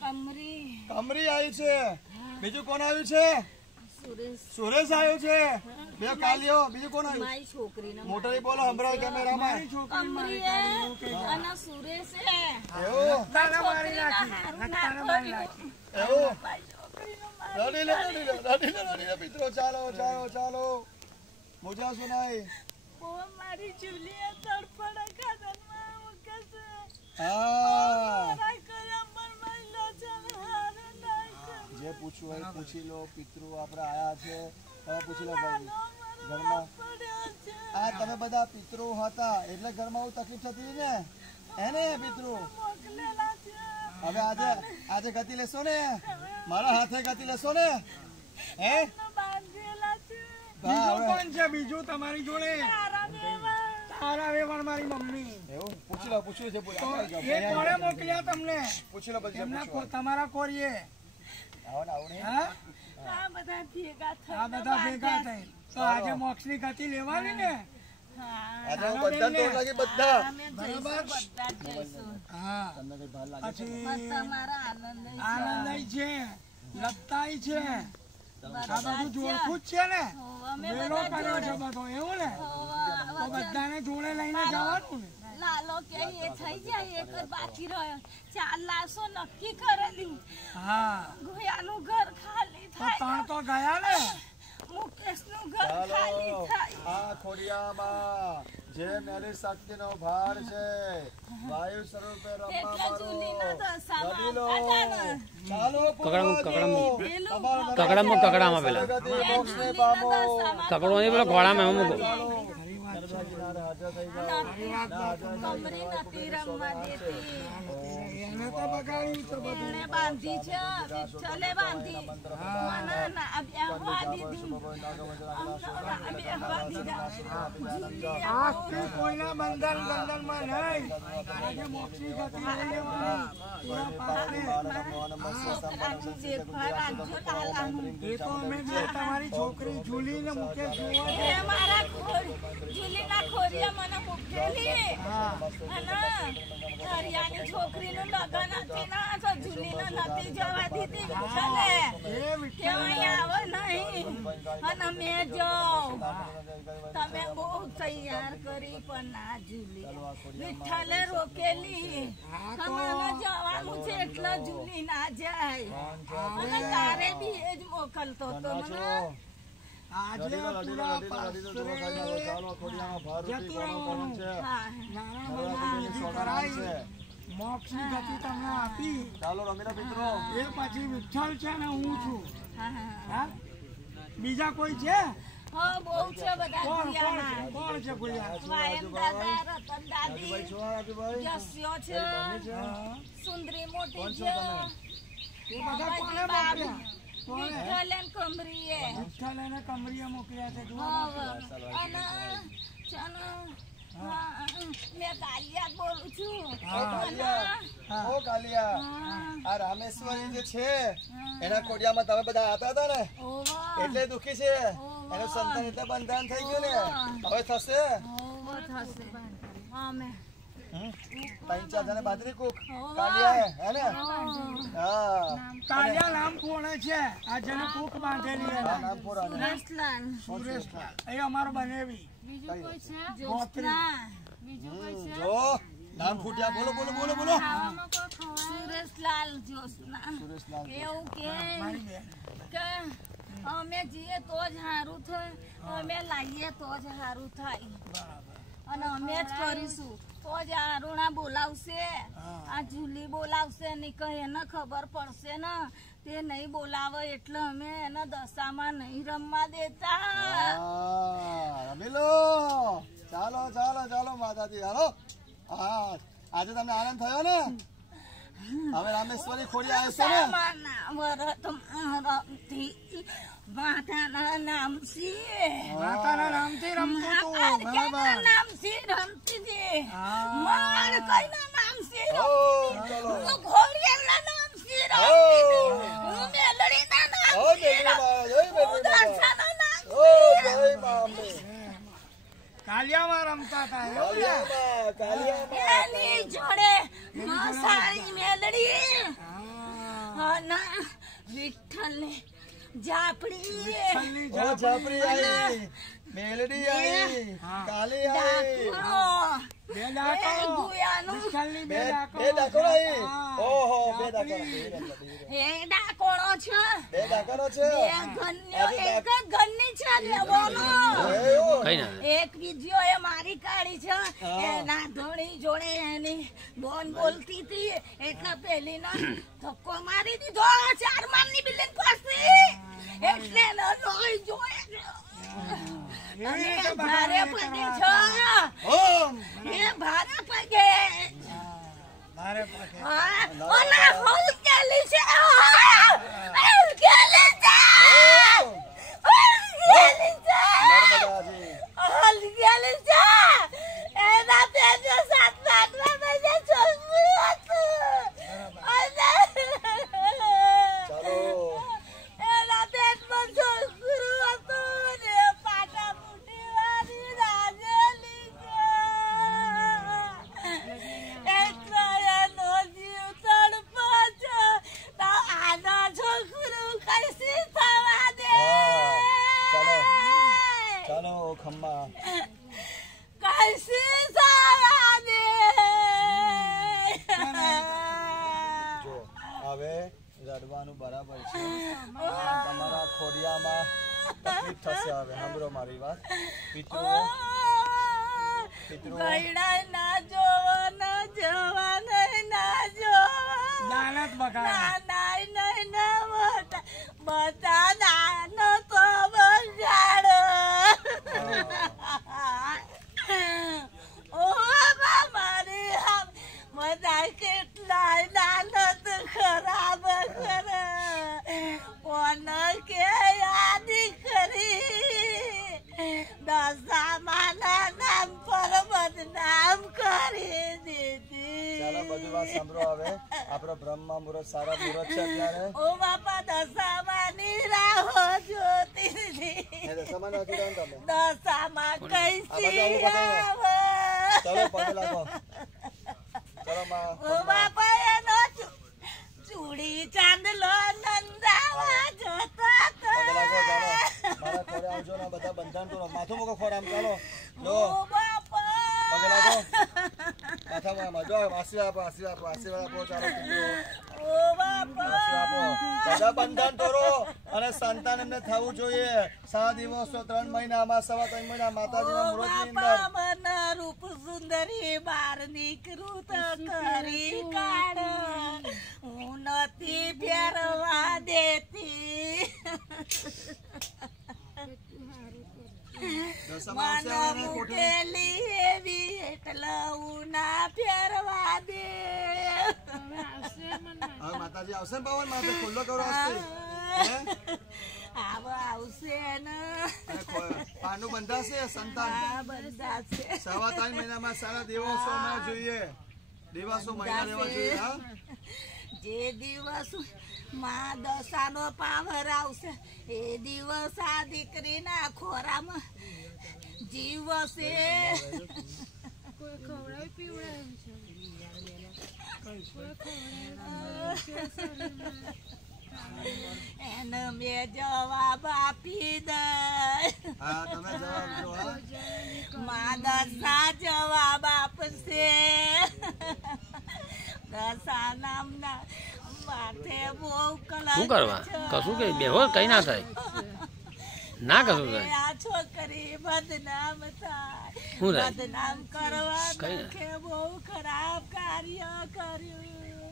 કમરી આવી છે. બીજું કોણ આવ્યું છે? સુરેશ આવ્યો છે. બે કાલીઓ. બીજું કોણ આવ્યું? મારી છોકરી મોટરી બોલો સંભળાવ કેમેરામાં. કમરી અને સુરેશ એવું રડી મિત્રો. ચાલો ચાલો ચાલો. મુજા સુનાઈ. મારી જુલિયા તડપડા ખાધનમાં મૂકે છે. હા જે પૂછવું હોય પૂછી લો. પિતૃ આપડે આયા છે. તમે પૂછી લો ભાઈ ઘરમાં. આ તમે બધા પિતૃ હતા એટલે ઘરમાં બહુ તકલીફ થતી ને એને પિતૃ. હવે આજે ગતિ લેશો ને? મારા હાથે ગતિ લેશો ને? હે કોણ છે બીજું તમારી જોડે? તારા વેવાણ મારી મમ્મી. એવું પૂછી લો. પૂછ્યું છે એ કોણે મોકલ્યા તમને? પૂછી લો પછી. તમારા કોરીએ આ બધા ભેગા થઈ તો આજે મોક્ષ ની ગતિ લેવાની ને? આનંદ છે, લગતા છે, આ બધું જોડખું જ છે ને? વેલો કર્યો છે બધો એવું ને? તો બધાને જોડે લઈને જવાનું ને? લાલો કે એ થઈ જાય એક જ બાકી રહ્યો. 4 લાશો નક્કી કરેલી. હા ગોયાનું ઘર ખાલી થાય. ત્રણ તો ગયા ને? મુકેશનું ઘર ખાલી થાય. આ ખોડિયામાં જે મેરી શક્તિનો ભાર છે વાયુ સ્વરૂપે રમવા કકડામાં પેલા કકડો નહીં પેલો ઘોડામાં એમ મૂકો. બાંધી છે વિઠ્ઠલે બાંધી. કોઈના બંધન બંધનમાં નહીં. આજે મોક્ષની ગતિ લઈ લેવાની. એ તો અમે તમારી છોકરી જુલી ને મુકેશ જુલીના ખોરિયા મને મૂકેલી. હરિયાની છોકરીનું લગ્ન હતી ના તો જુલીને નથી જવા દીધી વિઠ્ઠલે કે અહીં આવે નહીં. અને મેં જાઉં તમે બહુ તૈયાર કરી પણ ના જુલી. વિઠ્ઠલે રોકેલી. તમારે જવાનું છે એટલે જુલી ના જાય. અને તારે બી એ જ મોકલતો હતો મને. આજે મોક્ષ ની ગતિ તમને આપી. ચાલો રમીલા મિત્રો. એ પછી વિઠ્ઠલ છે ને હું છું. બીજા કોઈ છે? બહુ છે બધા. કોણ છે વાયમ દાદા, રતન દાદી, યસ્યો છે, સુંદરી મોટી છે. એ બધા કોને મોકલ્યા? વિઠ્ઠલ અને કમરીએ. વિઠ્ઠલ અને કમરીએ મોકલ્યા છે. અને મેં કાલિયા બોલું છું. ઓ કાલિયા, આ રામેશ્વરી જે છે એના કોડિયામાં તમે બધા આતા હતા ને એટલે દુખી છે. એનું સંતાન એટલે બંધન થઈ ગયું ને? હવે થશે. ત્રણ ચાર જણે બાજરી કુક કાલિયા હે ને? હા કાલિયા નામ કોણે છે? આ જેને કુક બાંધેલી છે નામ પોરાને સુરેશલાલ. એ અમારો બનેવી. બીજું કોઈ છે? બીજું કોઈ છે? જો નામ ફૂટ્યા. બોલો બોલો બોલો બોલો. સુરેશલાલ જોશના. એવું કે અમે જઈએ તો જ સારું થાય. અમે લાવીએ તો જ સારું થાય. અને અમે જ કરીશું તો જ આ અરુણા બોલાવશે, આ જુલી બોલાવશે. નહીં કહે એને ખબર પડશે ને તે નહીં બોલાવે એટલે અમે એને દશામાં નહીં રમવા દેતા. રમી લો. ચાલો ચાલો ચાલો માતાજી. હાલો. હા આજે તમને આનંદ થયો ને? હવે રામેશ્વરી ખોડી આવશે ને? માતાના નામથી માતાના નામથી રમતું તું. બરાબર. નામથી રમતી હતી. માર કઈના નામથી રમતી. હું ઘોડિયાના નામથી રમતી. હું મેલડીના નામથી રમતી. હું દર્શના નામથી. કાલિયામાં રમતા હતા. એની જોડે મસાણી મેલડી. ના વિઠ્ઠલને જાપડી ઓ જાપરી આવી, મેલડી આવી, કાલી આવી, બે ડાકો વિઠ્ઠલની બે ડાકો બે ડાકોર આવી. ઓહો બે ડાકોર, એ ડાકોણો છે, બે ડાકોરો છે. એક જ ઘરની છે લેવાનો. કઈ ના એક બીજો એ મારી કાઢી છે, એના ધણી જોડે એની બોન બોલતી હતી એટલે પેલી ના ધક્કો મારી દીધો 4 માળની બિલ્ડિંગ પાછી, એટલે એનો લોહી જોયે ભારે પગે છે, એ ભારે પગે મારે પાસે ઓલા હોલ કેલી છે, હોલ કેલી છે, નર્મદાજી હોલ કેલી છે. એના પેજો 7 મહિને છોકરું હતું. ચાલો એના પેટમાં છોકરું હતું ને પાટા ફૂટી વાળી રાજેલી છે. એટલો એનો જીવ તડપો છે, તો આનો છોકરું કઈસી થવા દે. ચાલો ચાલો ખમ્મા કઈસી થવા દે. જો હવે રડવાનું બરાબર છે. તમારા ખોડિયામાં તકલીફ થશે. હવે સાંભળો મારી વાત. પિતૃ ગયડા ના જોવો ના જોવા નહીં ના જોવા દાનત બગાડ નહીં ના બધા દાનો તો બગાડો. ઓ મારી બધા કેટલાય દાનત ખરાબ કરે, કોણ કે યાદી કરી દશામાના નામ પર બદનામ કરી દીધી. ચાલો બધી વાત સાંભળો. હવે આપણો બ્રહ્મા મુહૂર્ત સારા મુહૂર્ત છે અત્યારે. ઓ બાપા દશામાની રાહો જોતી હતી. એ દશામાં નથી રહ્યો ને તમે. દશામાં કઈસી આવે. ચાલો પગે લાગો. ચાલો માં ઓ બાપા એનો ચૂડી ચાંદલો નંદાવા જોતા પગે લાગો. ચાલો હતા. મારા ખોરે આવજો ને બધા બંધન તોડો. માથું મૂકો ખોર આમ. ચાલો લો ઓ બાપા પગે લાગો. માથામાં જો આશીર્વાદ આપો, આશીર્વાદ આપો, આશીર્વાદ આપો. ચાલો પિતૃ ઓ બાપા આશીર્વાદ આપો. બધા બંધન તોડો અને સંતાન એમને થવું જોઈએ. 7 દિવસો 3 મહિનામાં 3.25 મહિના માતાજીના મુહૂર્તની અંદર. બાપા મના રૂપ સુંદરી બાર નીકળું તો કરી કાઢ, હું નથી ફેરવા દેતી. દશામાં આવશે મને હવે કોઠી. મૂકેલી એવી એટલે હું ના ફેરવા દે. હવે માતાજી આવશે ને પવન માથે ખુલ્લો કરો આજથી. હે? આવો આવશે ને પાનું બંધાશે સંતાન. આ બધા છે. 3.25 મહિનામાં સારા દિવસો હમણાં જોઈએ. દિવસો મહિના રહેવા જોઈએ. હા જે દિવસ માં દશાનો પાવર આવશે એ દિવસ આ દીકરીના ખોરામાં જીવશે. કોઈ ખવડાવી પીવડાવ્યું છે. એને મેં જવાબ આપી દે. હા તમે જવાબ દો. હા માં દશા જવાબ આપશે. દશા નામના માથે બહુ કલંક શું કરવા છે. કશું કઈ બેહો કઈ ના થાય ના કશું હવે થાય. આ છોકરી બદનામ થાય. શું થાય? બદનામ કરવા કઈ ના. કે બહુ ખરાબ કાર્ય કર્યું.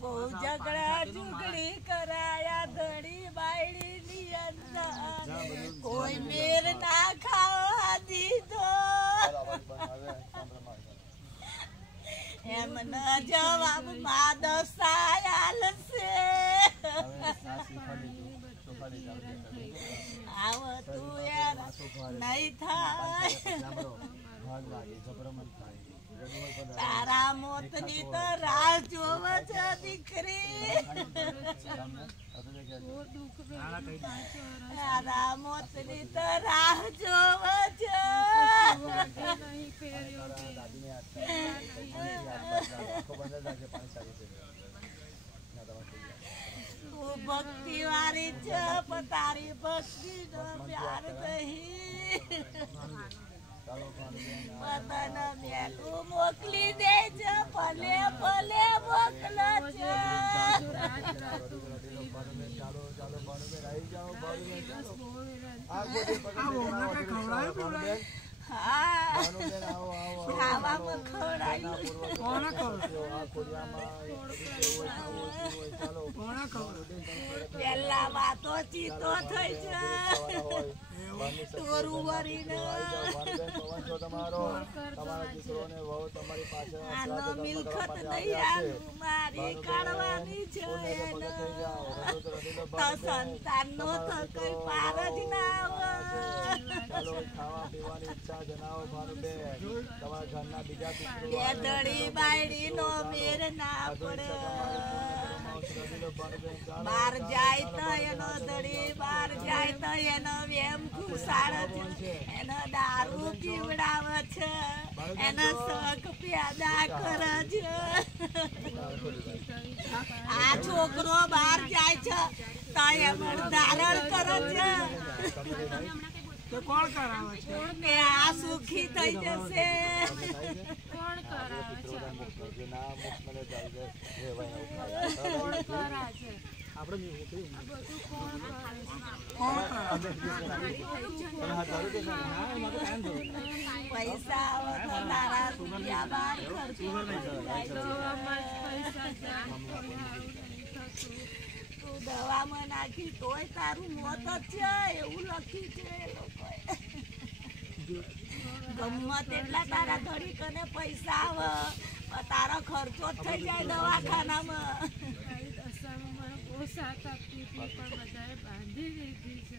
બહુ ઝઘડા ઝુગડી કરાયા ધણી બાયડી ની અંદર. કોઈ મેર ના ખાવા દીધો. એમનો જવાબ માં દસાયાલ છે. આવો તું યાર નહીં થાય. તારા મોતની તો રાહ જોવે છે દીકરી. તારા મોતની તો રાહ જોવે છે. દાદીને ભક્તિ વાળી છે પણ તારી ભક્તિ નો પ્યાર નહીં બધાને મેલું મોકલી દે છે ભલે ભલે મોકલો છે ખાવામાં પેલા વાતો ચીતો થઈ છે તોરું વરીને આનો મિલકત નહીં આનું મારી કાઢવાની છે તો સંતાનનો તો કઈ પાર જ ના આવે દડી બાયડી નો મેર ના પડે બાર જાય તો એનો દડી બાર જાય તો એનો વેમ ખુશાળ છે એનો દારૂ પીવડાવે છે એનો શોખ પેદા કરે છે આ છોકરો બહાર જાય છે તો એમ ધારણ કરે છે કોણ કરાવે છે કે આ સુખી થઈ જશે કોણ કરાવે છે પૈસા આવે તો તારા રૂપિયા બહાર ખર્ચો તું દવામાં નાખી તોય તારું મોત જ છે એવું લખી છે એ લોકોએ ગમત એટલા તારા ઘડી કને પૈસા આવે તારો ખર્ચો જ થઈ જાય દવાખાનામાં બહુ સાથ આપતી હતી પણ બધાએ બાંધી દીધી છે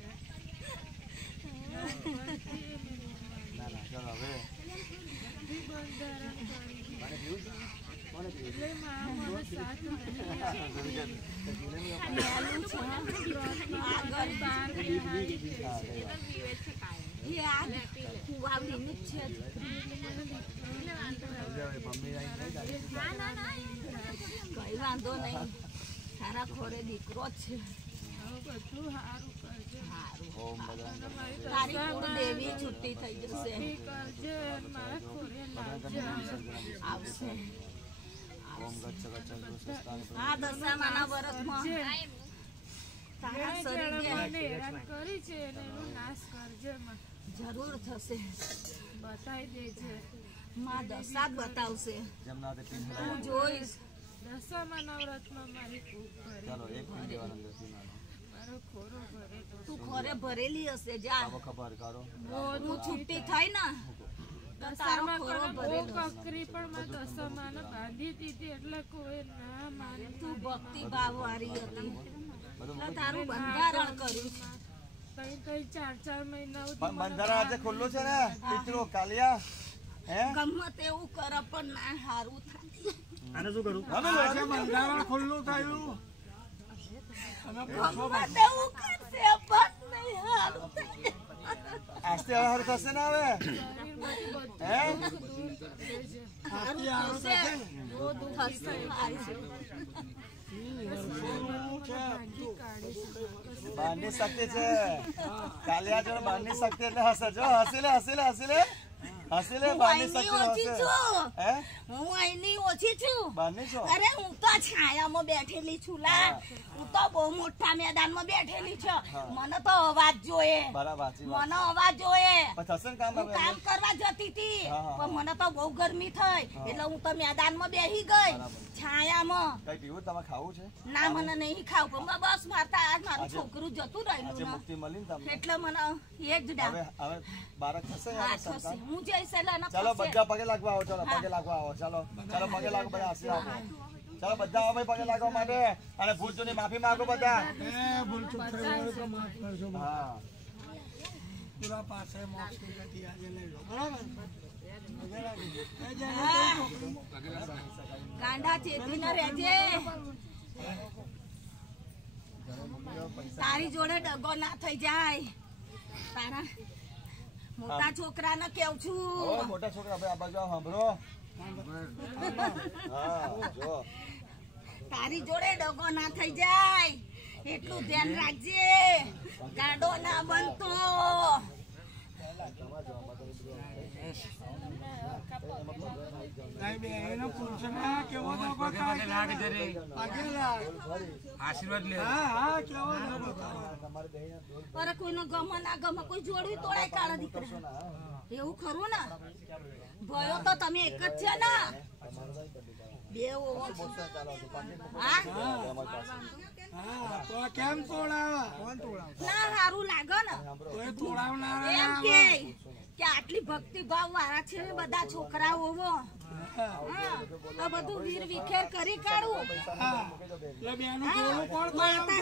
એટલે મા મને સાથ કઈ વાંધો નહીં તારા ખોરે દીકરો જ છે બધું સારું કરજે તારી કુળદેવી છૂટી થઈ જશે કરજે મારા ખોરે લાવજે આવશે આ દશામાના વ્રતમાં તારા શરીરને હેરાન કરી છે એને એનો નાશ કરજે માં જરૂર થશે બતાવી દેજે માં દશા જ બતાવશે હું જોઈશ દશામાના વ્રતમાં મારી ખૂબ ભરે મારો ખોરો ભરે તું ખોરે ભરેલી હશે જા હું છૂટી થઈ ને દશામાં બહુ કકરી પણ મેં દશામાને બાંધી દીધી એટલે કોઈ ના મારી તું ભક્તિ ભાવ વાળી હતી એટલે તારું બંધારણ કર્યું કઈ 4 મહિના બંધારણ આજે ખુલ્લું છે ને પિતરો કાલિયા હે ગમે તેવું કરે પણ ના સારું થાય આને શું કરું આજે બંધારણ ખુલ્લું થયું ગમે તેવું કરશે પણ નહીં સારું થાય આસ્તે હાર થશે ને હવે હે બારની શક્તિ છે કાલિયા જોડે બારની શક્તિ એટલે હસે જો હસી લે બારની શક્તિ હસે હું અહીંની ઓછી છું બારની છો અરે હું તો છાયામાં બેઠેલી છું લા હું તો બહુ મોટા મેદાનમાં બેઠેલી છું મને તો અવાજ જોઈએ બરાબર મને અવાજ જોઈએ થશે ને કામ હું કામ કરવા જતી હતી પણ મને તો બહુ ગરમી થઈ એટલે હું તો મેદાનમાં બેસી ગઈ છાયામાં કઈ પીવું તમે ખાવું છે ના મને નહીં ખાવું પણ બસ મારતા આજ મારું છોકરું જતું રહ્યું ને મુક્તિ મળી ને તમને એટલે મને એક જ ડા હવે બાળક થશે હું જઈશ એટલે ચાલો બધા પગે લાગવા આવો ચાલો પગે લાગવા આવો ચાલો પગે લાગો બધા આશીર્વાદ આપો ચાલો બધા આવો ભાઈ પગે લાગવા માટે અને ભૂલ ચૂકની માફી માંગો બધા ભૂલ ચૂક થઈ હોય તો માફ કરજો હા પૂરા પાસે મોક્ષ ની ગતિ આજે લઈ લો બરાબર ગાંડા ચેતીને રહેજે તારી જોડે ડગો ના થઈ જાય તારા મોટા છોકરાને કેવું છું મોટા છોકરા ભાઈ આ બાજુ સાંભળો હા જો તારી જોડે ડગો ના થઈ જાય એટલું ધ્યાન રાખજે ગાડો ના બનતો એનો પૂછના કેવો ધોકો ખાય લાગ જરે આગેલા આશીર્વાદ લે હા કેવો ધોકો અરે કોઈનો ગમો ના ગમો કોઈ જોડવી તોડાય કાળા દીકરા એવું ખરું ને ભયો તો તમે એક જ છે ને બે હા તો કેમ તોડાવા કોણ તોડાવ ના સારું લાગે ને કોઈ તોડાવનાર એમ કે આટલી ભક્તિ ભાવ વાળા છે ને બધા છોકરાઓ આ બધું વીર વિખેર કરી કાઢવું એટલે બેનું જોડું કોણ તોડાવશે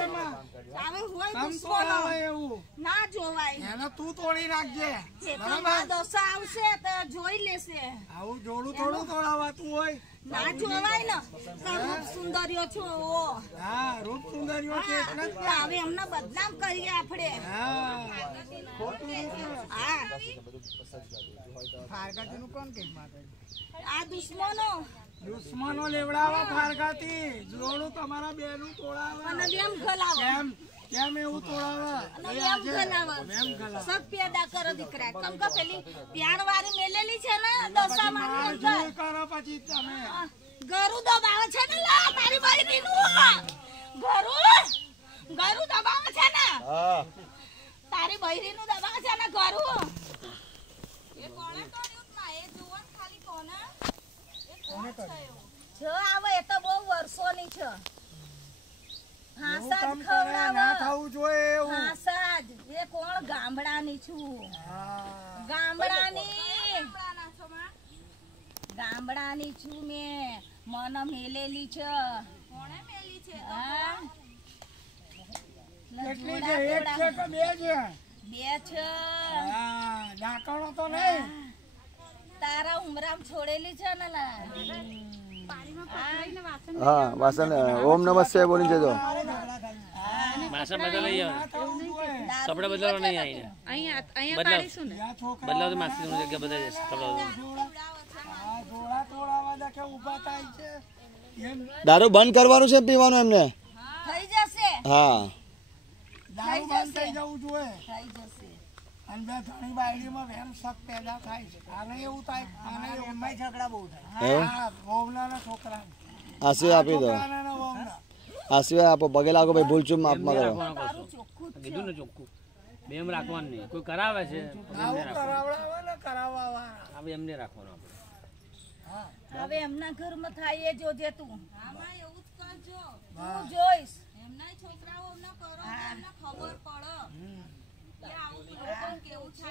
હવે હોય કેમ દુશ્મનો તોડાવે એવું ના જોવાય એને તું તોડી નાખજે ખેતરમાં દોસા આવશે તો જોઈ લેશે આવું જોડું થોડું તોડાવાતું હોય ના જોવાય ને રૂપ સુંદરીઓ છો હા રૂપ સુંદરીઓ છે એટલે જ હવે એમને બદનામ કરીએ આપણે હા હા ફારગાતીનું કોણ કે માટે આ દુશ્મનો દુશ્મનો લેવડાવા ફારગાતી જોડું તમારા બેનું તોડાવે અને એમ ગલાવો કેમ કેમ એવું તોડાવે અને એમ ગલાવો સબ પેદા કરો દીકરા કેમ કે પેલી પ્યાણ વાળી મેલેલી છે ને દશામાં જોઈ કરો પછી તમે ગરુ દબાવે છે ને લા તારી બહેરીનું ગરુ દબાવે છે ને તારી બહેરીનું દબાવે છે ને ગરુ એ કોણે કર્યું ના એ જુવાન ખાલી કોને એ કોણે કર્યું છે આવે એ તો બહુ વર્ષોની છે હાસા ખવડાવે ના થવું જોઈએ એવું હાસા જ એ કોણ ગામડાની છું ગામડાની છું મેં મને મેલેલી છે કોણે મેલી છે હા કેટલી છે એક છે કે બે છે બે છે હા ડાકણો તો નહીં તારા ઉમરામ છોડેલી છે ને લા હા વાસણ ઓમ નમઃ શિવાય બોલી જજો માસા બદલ લઈ આવો કપડા બદલાવા નહીં આવીને અહીંયા પાડીશું ને બદલાવ તો માસી જગ્યા બદલાઈ જશે કપડા જોડા તોડાવા દે કે ઊભા થાય છે દારૂ બંધ કરવાનું છે પીવાનું એમને થઈ જશે હા દારૂ બંધ થઈ જવું જોઈએ થઈ જશે અંદર ઘણી બાયડીમાં વેમ શક પેદા થાય છે આને એવું થાય આને એમાં ઝઘડા બહુ થાય એવું હા વહુના છોકરા આશીર્વાદ આપી દો આશીર્વાદ આપો પગે લાગો ભાઈ ભૂલ ચૂક માફમાં કરો કીધું ને ચોખ્ખું બેમ રાખવાનું નહીં કોઈ કરાવે છે આવું કરાવડાવે ને કરાવવા હવે એમને રાખવાનું આપણે હવે એમના ઘરમાં થાય એ જોજે તું